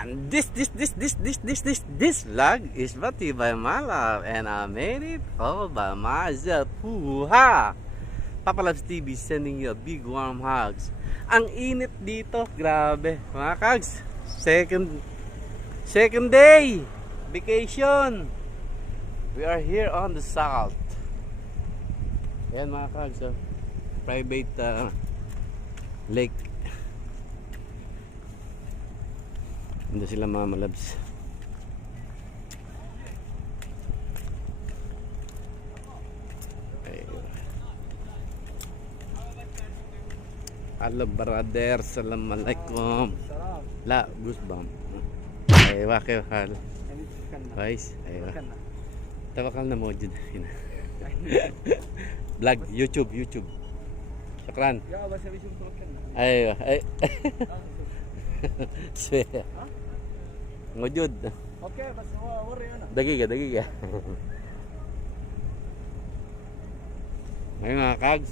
And this vlog is brought to you by my love, and I made it all by myself. Hoo-ha! Papa Loves TV sending you a big warm hugs. Ang init dito, grabe. Mga kags, second day vacation. We are here on the salt. Yan mga kags, private lake. Hindi sila Mama Loves. Hello brother, assalamualaikum. La, goosebump. Aywa kayo hal. Guys, aywa. Tawakal na mo dyan. Vlog, YouTube. Syukran. Aywa, ay. Swear. Ngujud. Okay, basta worry na. Dagiga. Ngayon mga kags,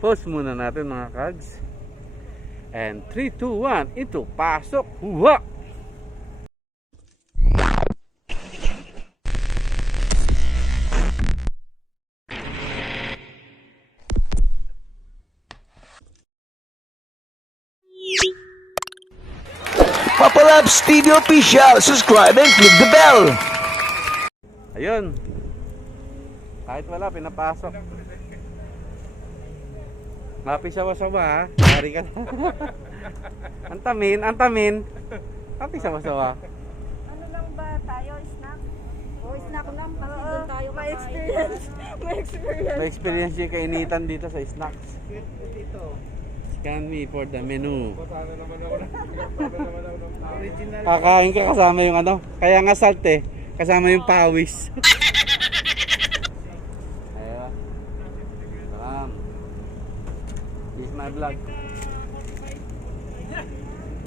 pause muna natin mga kags. And 3, 2, 1, ito, pasok. Huwa! Papa Loves TV Official. Subscribe and click the bell. Ayun. Kahit wala, pinapasok. Mapi sawa-sawa ha. Dari ka. Antamin. Mapi sawa-sawa. Ano lang ba tayo? Snack? O snack lang para doon tayo may experience. May experience yung kainitan dito sa snacks. Scan me for the menu. Kakain ka kasama yung ano. Kaya nga salt eh. Kasama yung pawis. Ayun. Salam. This is my vlog.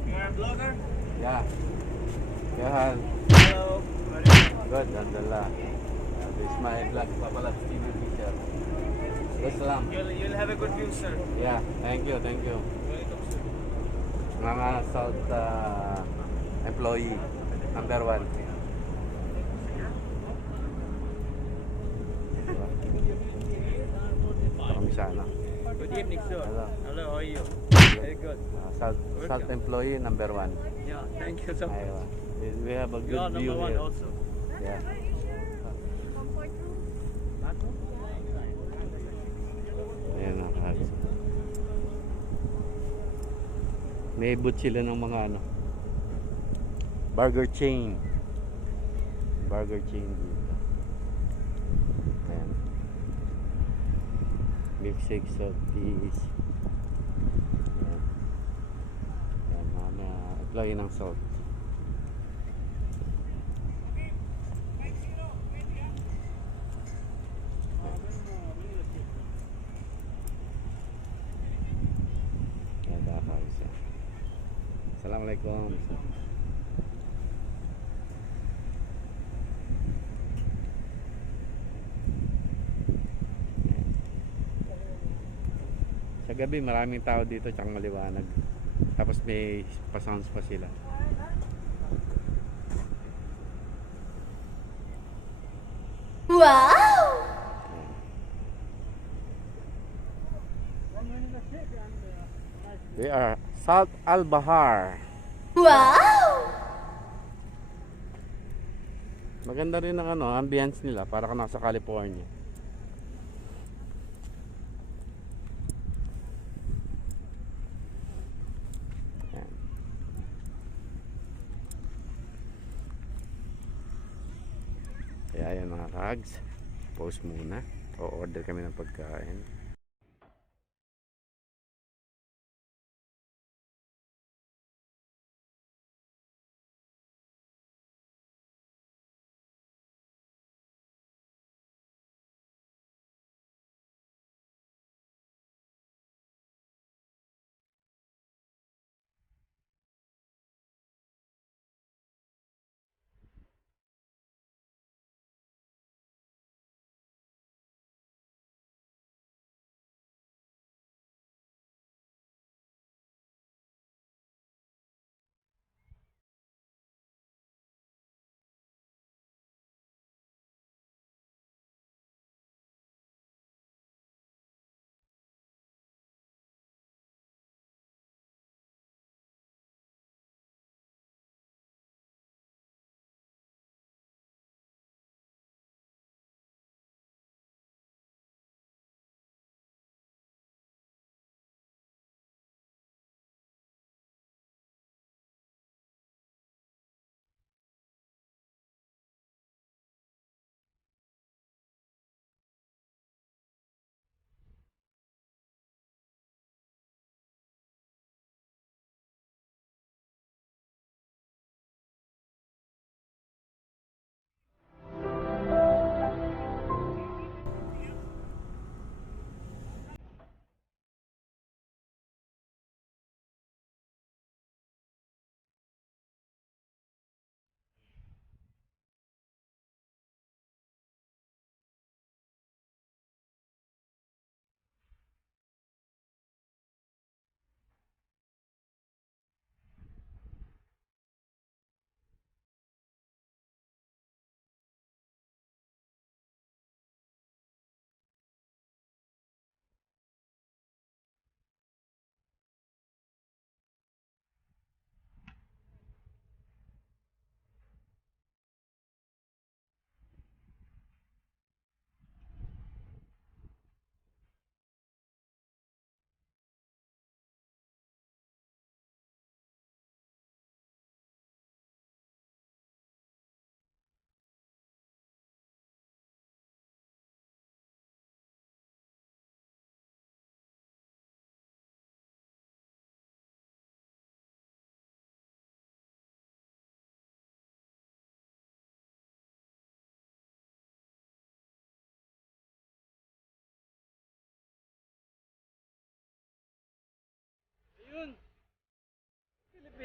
You're a vlogger? Yeah. Yeah. Hello. Good, alhamdulillah. This is my vlog, Papa Loves TV Official. Salam. You'll have a good view, sir. Yeah, thank you. Welcome, sir. Mga Salt employee number 1. Kami sana. Good evening, sir. Hello, how are you? Very good. Salt employee number 1. Yeah, thank you so much. Aywa. We have a You good are view number one here. also. Yeah. Comfort room. Ayan ang kahit. May ibot sila ng mga ano, burger chain dito. Ayan. Milkshake, salties. Ayan. Ayan, mga apply ng salt. Ayan, kakayos yan. Assalamualaikum. Sa gabi maraming tao dito tsaka maliwanag. Tapos may pa-sounds pa sila. Wow! We are Salt Al Bahar. Wow! Maganda rin ang ano, ambience nila para ka nasa California. Ayan. Kaya yan mga kags, pause muna. O-order kami ng pagkain.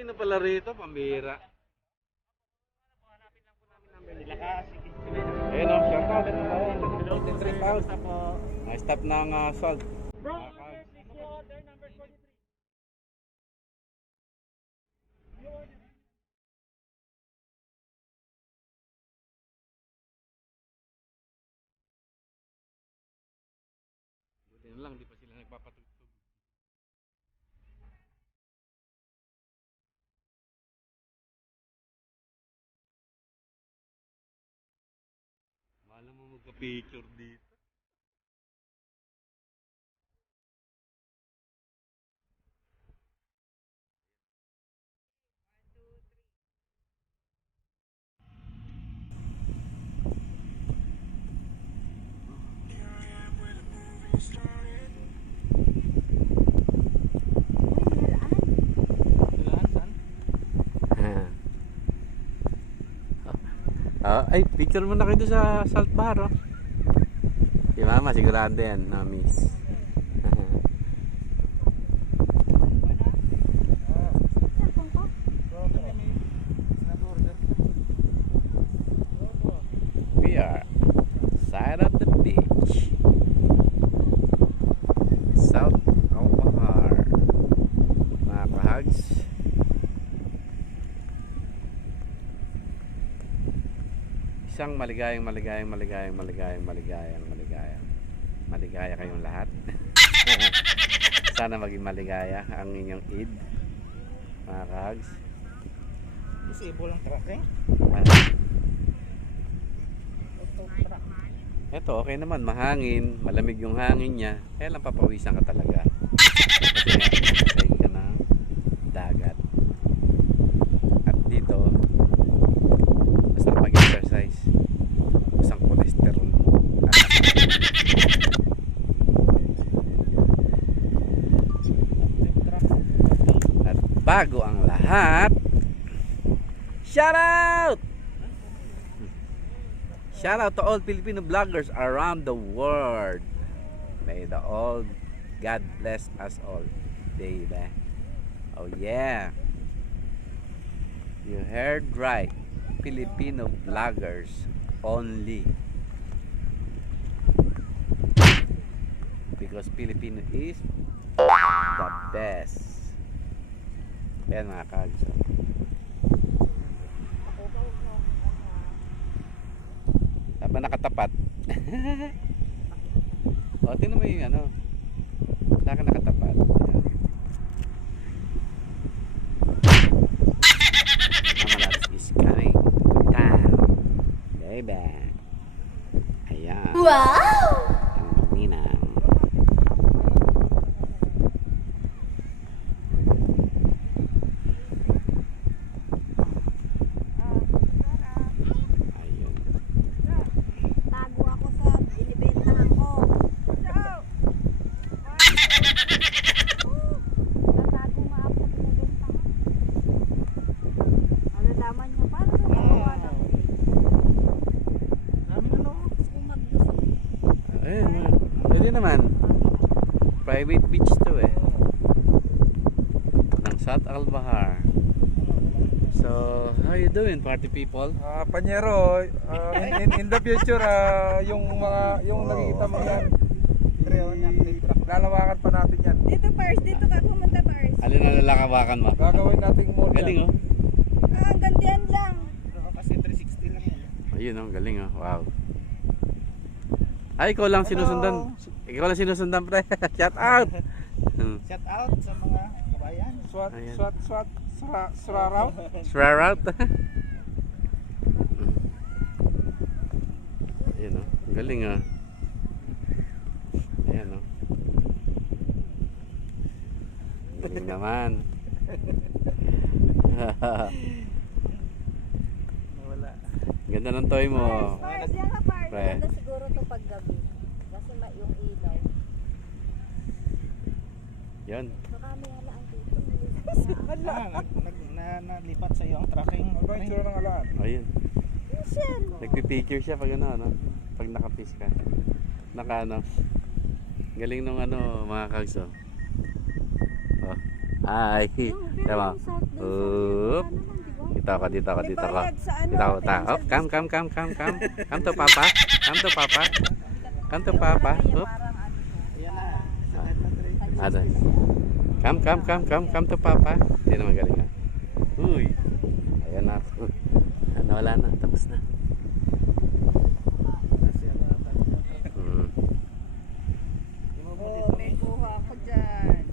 Pilipino pala rito, pambira. Ayun o, shout out. Ito 23,000 po. Na-stop ng salt. Buti na lang, di pa sila nagpapatugtog. Malam mo magka-picture dito. Ay, picture mo na kayo doon sa Salt Bar, oh. Si Mama, sigurado yan, na miss. We are side of the beach. South Al-Bahar. Mga kahags. Isang maligayang maligaya kayong lahat. Sana maging maligaya ang inyong Eid, mga kahags. Disable ang tracking. Ito okay naman, mahangin, malamig yung hangin niya, kaya lang papawisan ka talaga kasi nga side ka ng dagat. At dito basta mag-exercise, isang cholesterol mo. At bago ang lahat, shout out! Shout out to all Filipino vloggers around the world. May the all God bless us all, baby. Oh yeah. You heard right. Filipino vloggers only. Because Filipino is the best. Ayan mga kags. Ba nakatapat? O, tingnan mo yung ano. Saka nakatapat. Mamalas is coming down. Baby. Ayan. Wow! Ang ninang. Naman private beach to eh ng South Al-Bahar. So how you doing, party people? Panyero, in the future yung nakikita mo yan, lalawakan pa natin yan. Dito Pars, dito ka pumunta Pars. Alin na lalakawakan mo? Gagawin nating mall. Galing oh. Ang gandiyan lang. Kasi 360 lang yan. Ayun oh, galing oh. Wow. Ay, ikaw lang sinusundan. Ikaw lang sinusundan, pre. Shout out. Shout out sa mga kabayan. Ayan. Swat out. Swear out. Ayun oh. Galing oh. Ayan oh. Galing naman. Wala. Ganda ng toy mo. Pars, yan ka Pars. Pre. Maganda siguro to paggabi. Kasi yung ilaw. Yan. Baka may halaan dito. Nalipat sa iyo ang tracking. Ano ba yung tsura ng alaan? Ayun. Michelle. Nagpipicture siya pag ano. Pag nakapis ka. Naka ano. Galing nung ano mga kags oh. Oh. Ay, tama. Up. Dito ako. Dito ako. Dito ako. Up. Come. Come to papa. Come to papa. Come to papa. Up. Ada. Come to papa. Hindi naman galing ha. Uy. Ayan na ako. Nawala na. Tapos na. Oh, may kuha ako dyan.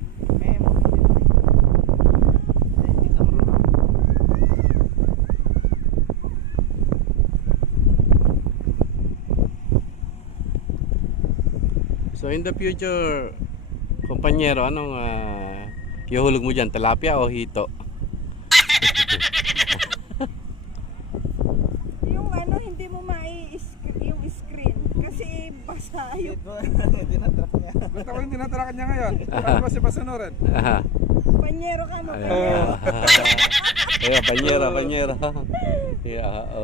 So in the future, kumpanyero, anong ihulog mo dyan? Tilapia o hito? Yung ano, hindi mo yung screen. Kasi basa yung Dinatrap niya. Basta ko yung tinatarakan niya ngayon. Paano ba si Pasunuran? panyero ka mo. Ayan, panyera. Yeah, oh.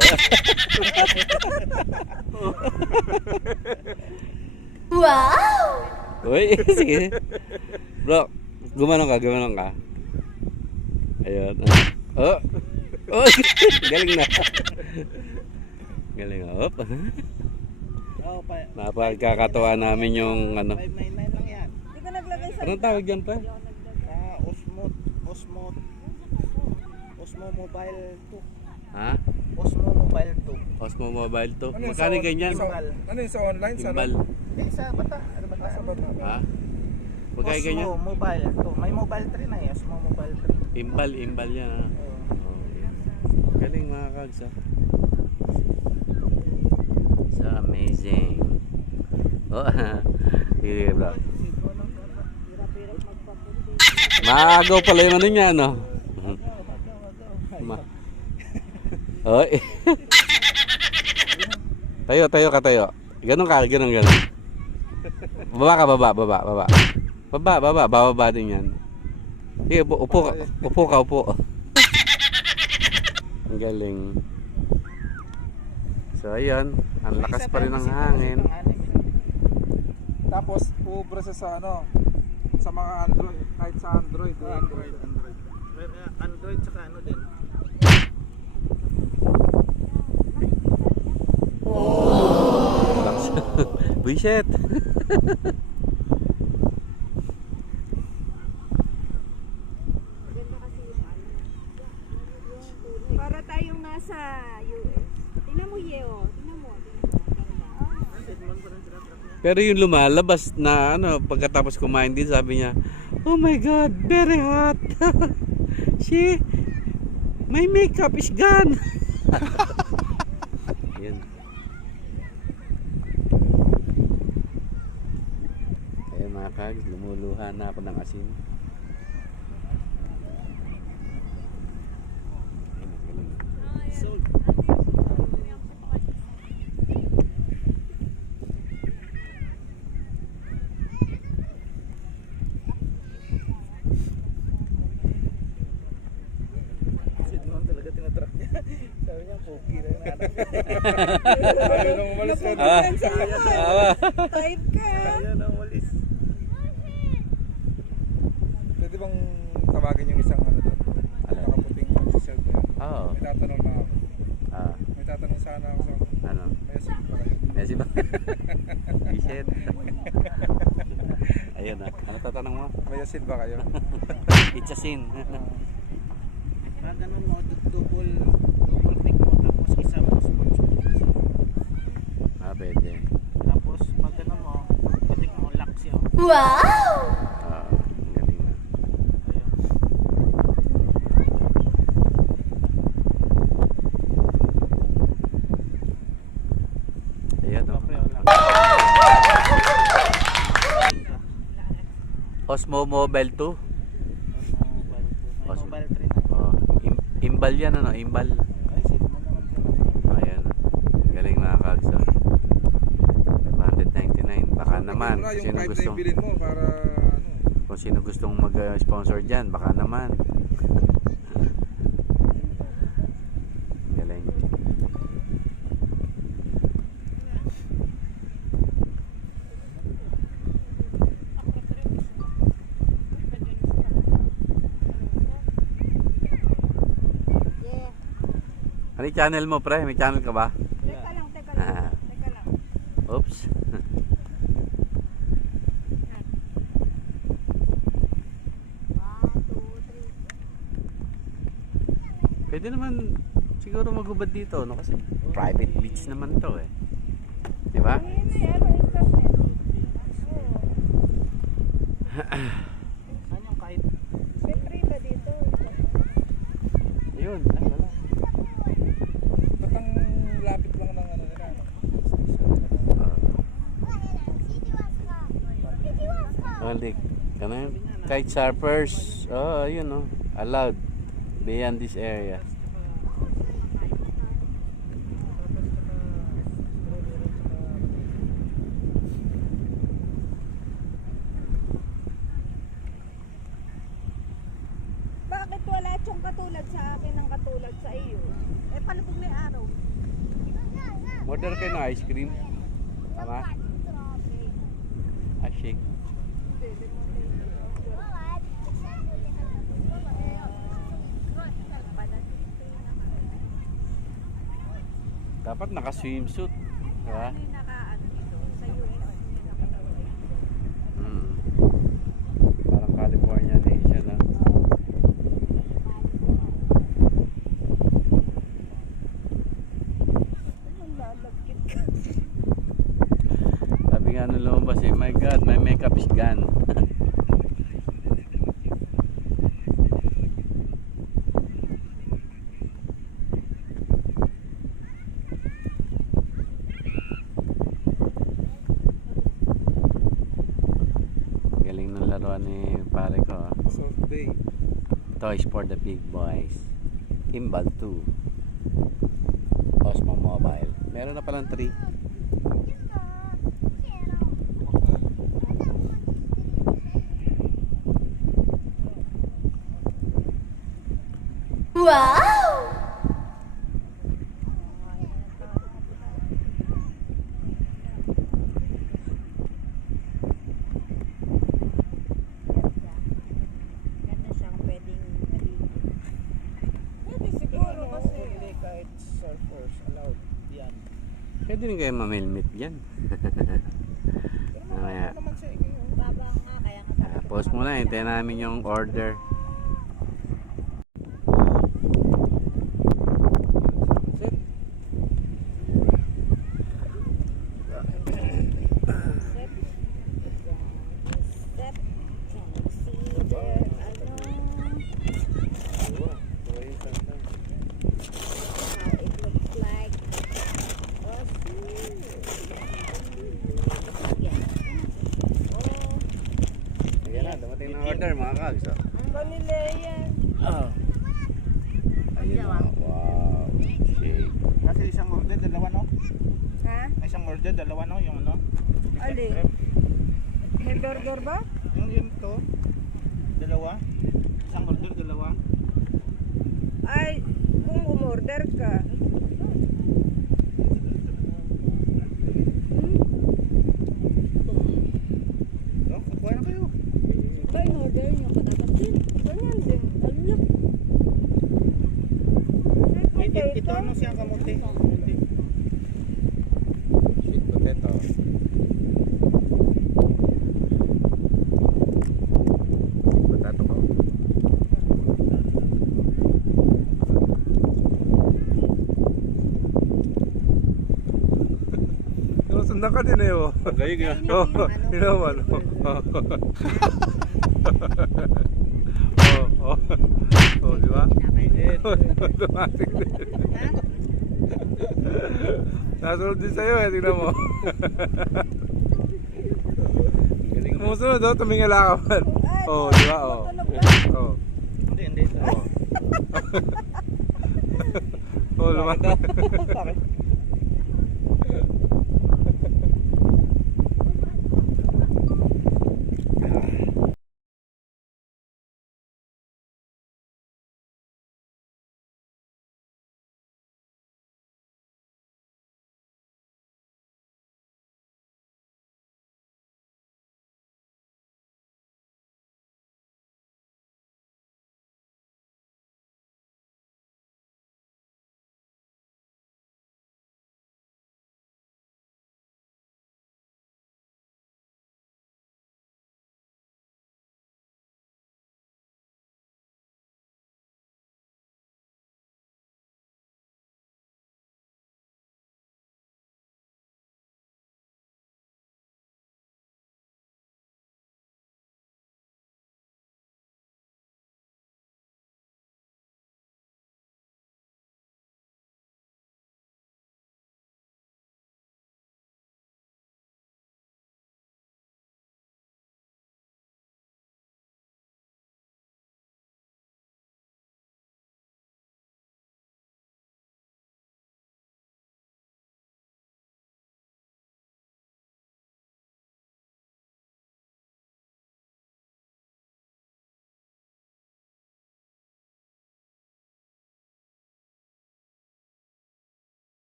Uy, sige. Bro, gumanong ka. Ayun. Oh. Oh, galing na. Galing na. Op. Oh, Napagkakatawa namin yung ano. 599 lang yan. Hindi ko naglagay sa... Anong tawag dyan pa? Osmo Mobile 2. Ha? Osmo Mobile 2. Osmo Mobile to. Ano yun, Magkano ganyan? Ano yun sa online? Sa Timbal. Eh, sa bata. Ano bata? Sa bata. Ha? Magkano ganyan? Osmo Mobile 2. May Mobile 3 na eh. Osmo Mobile 3. Imbal yan ha. Oh, yeah. Galing mga kags ha. So amazing. Oh, sige bro. Maagaw pala yung ano niya, no? Oy. Tayo. Ganun ka, ganun. Baba. Bababa din yan. Sige, upo ka. Ang galing. So, ayun. Ang lakas pa rin ng hangin. Tapos, uubra sa ano, sa mga Android, kahit sa Android. Android tsaka ano din. Buisit. Para tayong nasa US. Tingnan mo, Yeo. Tingnan mo. Pero yung lumalabas na ano, pagkatapos kumain din, sabi niya, "Oh my God, very hot." See, my makeup is gone. Yan. Kaya mga kags, lumuluha na ako ng asin. Talaga tinatrap niya. Sabi niya, cookie lang na anak. Ayaw nang umalis ka. Napupunsa ka pa. Type ka. Ayaw na umalis. Pwede bang tawagin yung isang ano doon? Nakaputing magsiserve na yun. Oo. May tatanong na ako. Ah, May tatanong sana ako sa ano? may asip pa kayo. Messi ba? Buisit. Ayun na. Ano tatanong mo? May asin ba kayo? It's a sin. Pag ano mo, double click mo, tapos isa mo sports mode. Ah, pwede. Tapos pag ano mo, click mo, lock siya. Ah, galing na. Ayun. Ayan o. Okay, lock. Osmo Mobile 2. May Mobile 3 na. Oh, imbal yan ano, imbal. Ay, sino mo naman siya. Ayan. Galing mga kags. 599. Baka naman Ito na, kung yung sino 5 na gustong yung bilhin mo para ano. kung sino gustong mag-sponsor diyan, baka naman. Galing. Ano yung channel mo, pre? May channel ka ba? Teka lang, teka lang. Teka lang. Oops. One, two, three. Pwede naman siguro maghubad dito, no? Kasi private beach naman to eh. Di ba? Ayun na, ano, internet. Oo. Saan yung kahit May free ba dito? Ayun, ay wala. Ba't ang lapit lang ng ano nila? Only, kanang kite surfers. Oh, ayun no. Allowed beyond this area. Bakit wala siyang katulad sa akin ang katulad sa iyo? Eh, palubog may araw. Order kayo ng ice cream. Tama? Ah, shake. Dapat naka-swimsuit. Diba? Ano yung naka-ano dito? Sa US. Hmm. Parang California nation, ha? Anong lalagkit ka? Sabi nga nung lumabas eh, my God, my makeup is gone. Galing ng laruan ni pare ko. Ah. South Bay. Toys for the big boys. Kimball 2. Osmo Mobile. Meron na palang 3. Ganda siya kung pwedeng maligo. Pwede siguro kasi. Hindi kahit surfers allowed yan. Pwede rin kayo mamilmit dyan. Mamaya. Ano naman siya eh. Baba nga, kaya nga sabi ko, Pause muna, hintayin namin yung order. Step. Can you see there? Ano? How it looks like. Oh, see. Yeah. Oh. Ayan na, dumating na order mga kags. Oh. Ang kanila yan. Ayun na, wow. Shake. Kasi isang order, dalawa no? Ha? Isang order, dalawa no? Yung ano? Alin? May burger ba? Yung to. Dalawa. Isang order, dalawa. Ay, kung umorder ka. No? Kukuha na kayo. Ba, in-order niyo ka dapat din. Ganyan din. Alok. Ito ano siya kamuti? Kamuti. Sweet potato. Potato ko. Sundan ka din eh oh. Gayo gayo. Oh, yun naman. Oh, oh. Oh, di ba? Automatic din. Nasunod din sa'yo eh, tingnan mo. Kumusunod oh, tumingala ka man. Oh, di ba? Oh. Oh. Hindi. Oh. Oh, lumaki. Bakit?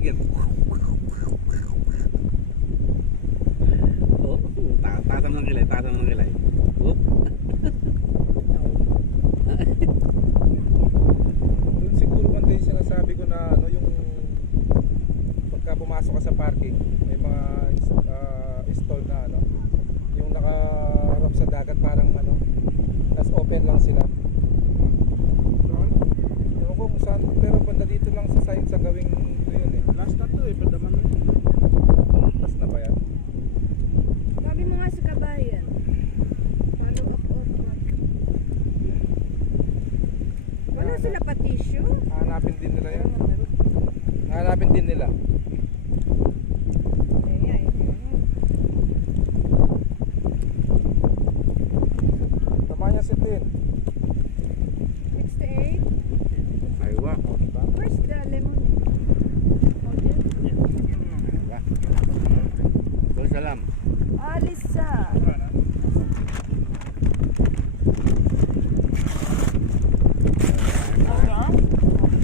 Again. Oh, taas mo ng kilay, taas mo ng kilay. Oh. Doon siguro banda yung sinasabi ko na ano yung pagka pumasok ka sa parking, may mga stall na ano, yung nakaharap sa dagat parang ano, tas open lang sila. Ewan ko kung saan, pero banda dito lang sa side sa gawing ito yun eh. Last na to eh, padaman na. Tas na ba yan? Sabi mo nga sa kabayan. Follow up or what? Wala sila pa tissue? Hanapin din nila yan. Hanapin din nila. Tama niya si Tin. 68? Aywa. Where's the lemon? Oh, yun. Aywa. So, salam. Alis sa.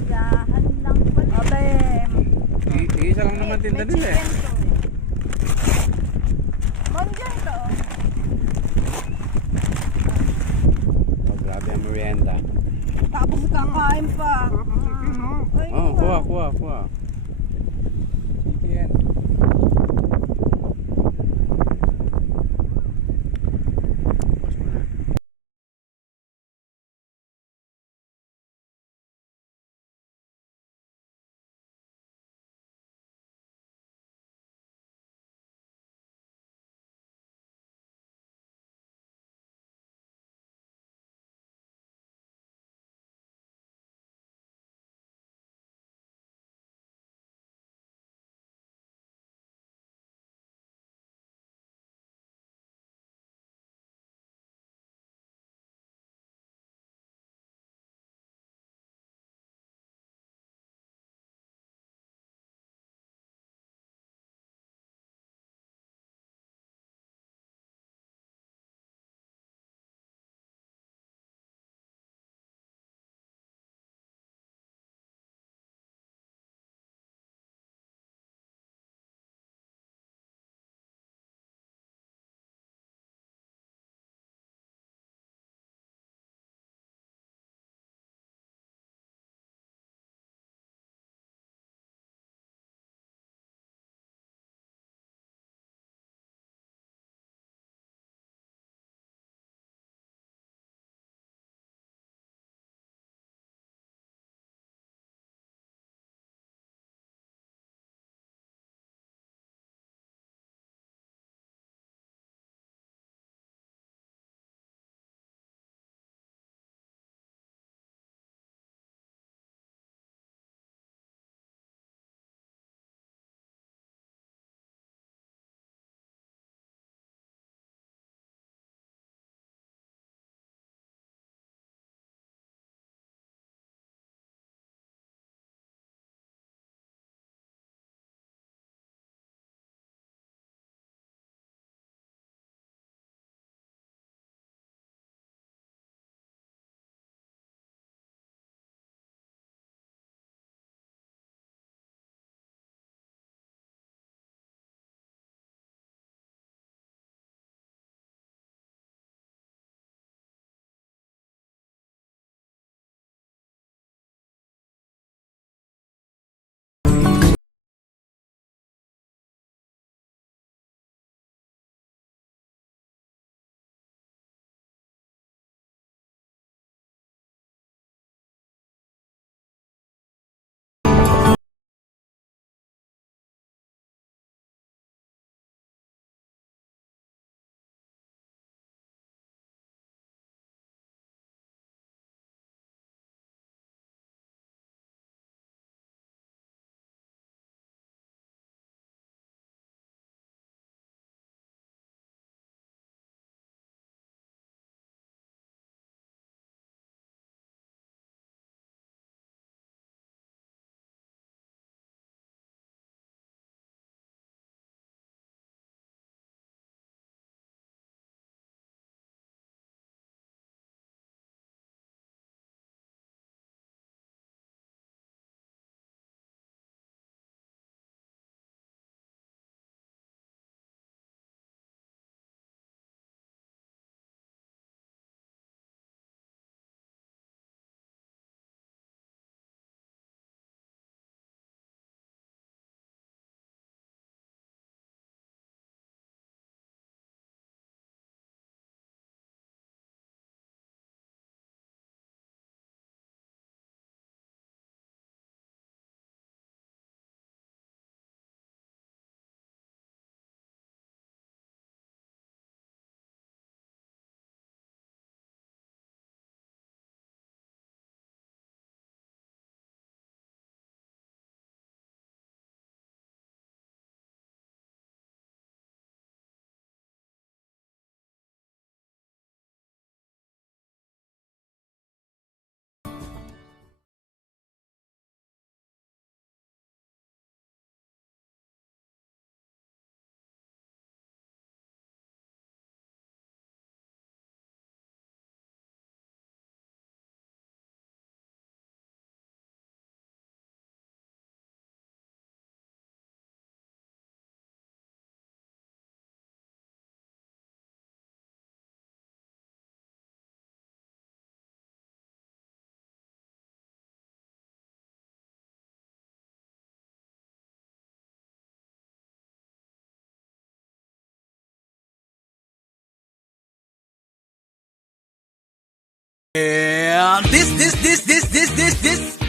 Yahan lang pala. Abe, Isa lang naman tinda may nila eh. chicken to. Mondial to. Oh, grabe ang merienda. Tapos kakain pa. Ay, Oh, kuha. Chicken.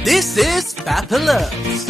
This is Papa Loves.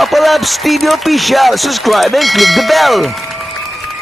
Papa Loves TV official. Subscribe and click the bell.